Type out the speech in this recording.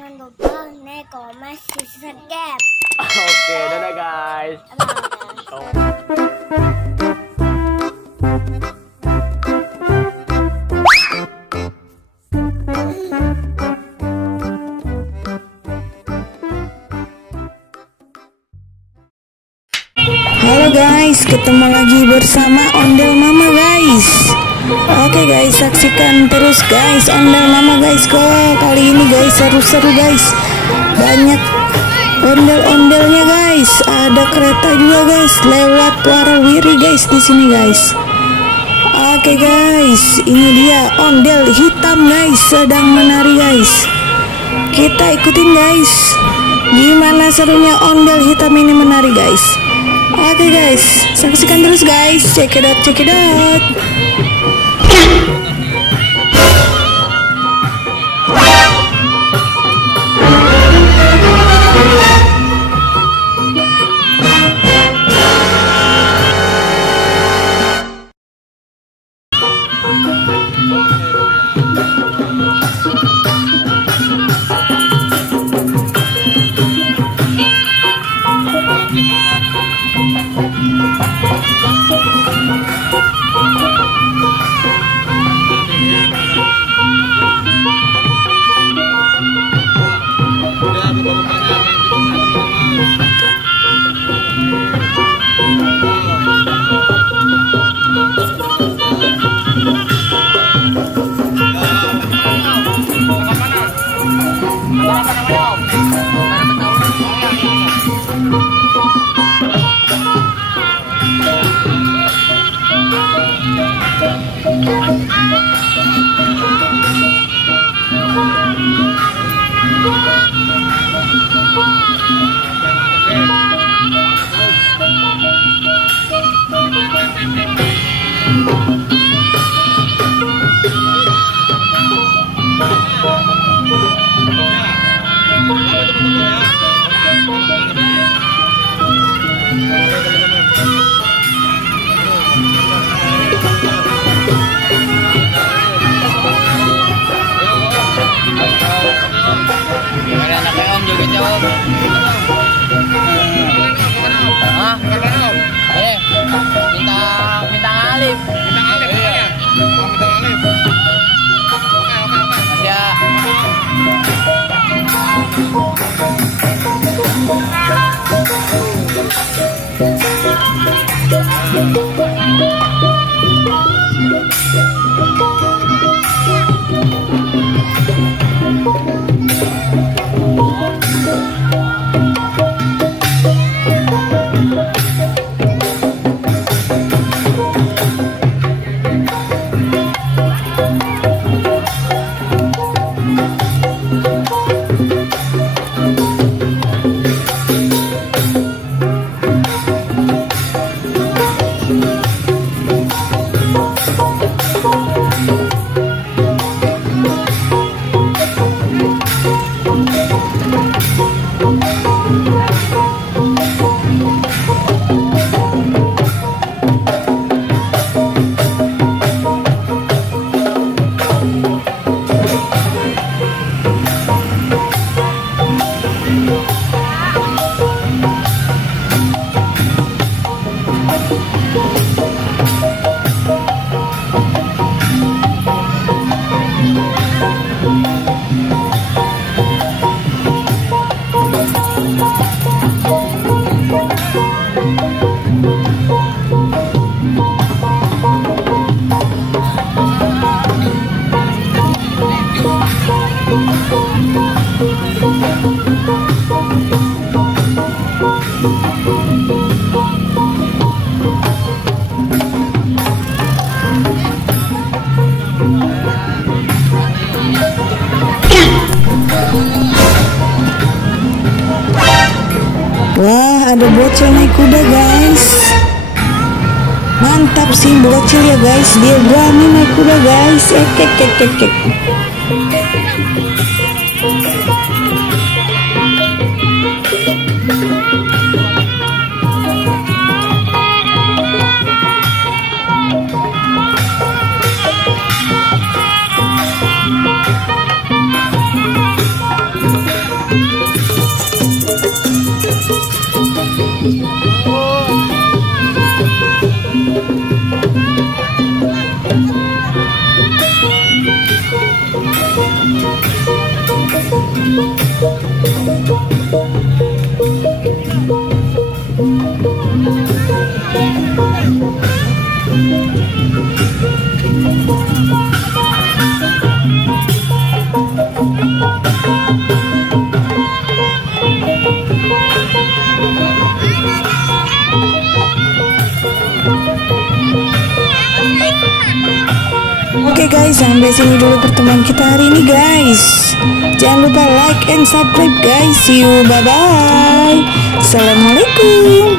Jangan lupa like, comment, subscribe. Oke, dadah guys. Halo guys, ketemu lagi bersama Ondel Mama guys. Oke guys, saksikan terus guys Ondel Mama guys. Kali ini guys seru-seru guys. Banyak ondel-ondelnya guys. Ada kereta juga guys lewat warawiri guys di sini guys. Oke guys, ini dia ondel hitam guys sedang menari guys. Kita ikutin guys. Gimana serunya ondel hitam ini menari guys. Oke guys, saksikan terus guys. Check it out, check it out. Wah, ada bocil naik kuda guys. Mantap sih bocil ya guys. Dia berani naik kuda guys. Kek. Oke guys, sampai sini dulu pertemuan kita hari ini guys. Jangan lupa like and subscribe guys. See you, bye bye. Assalamualaikum.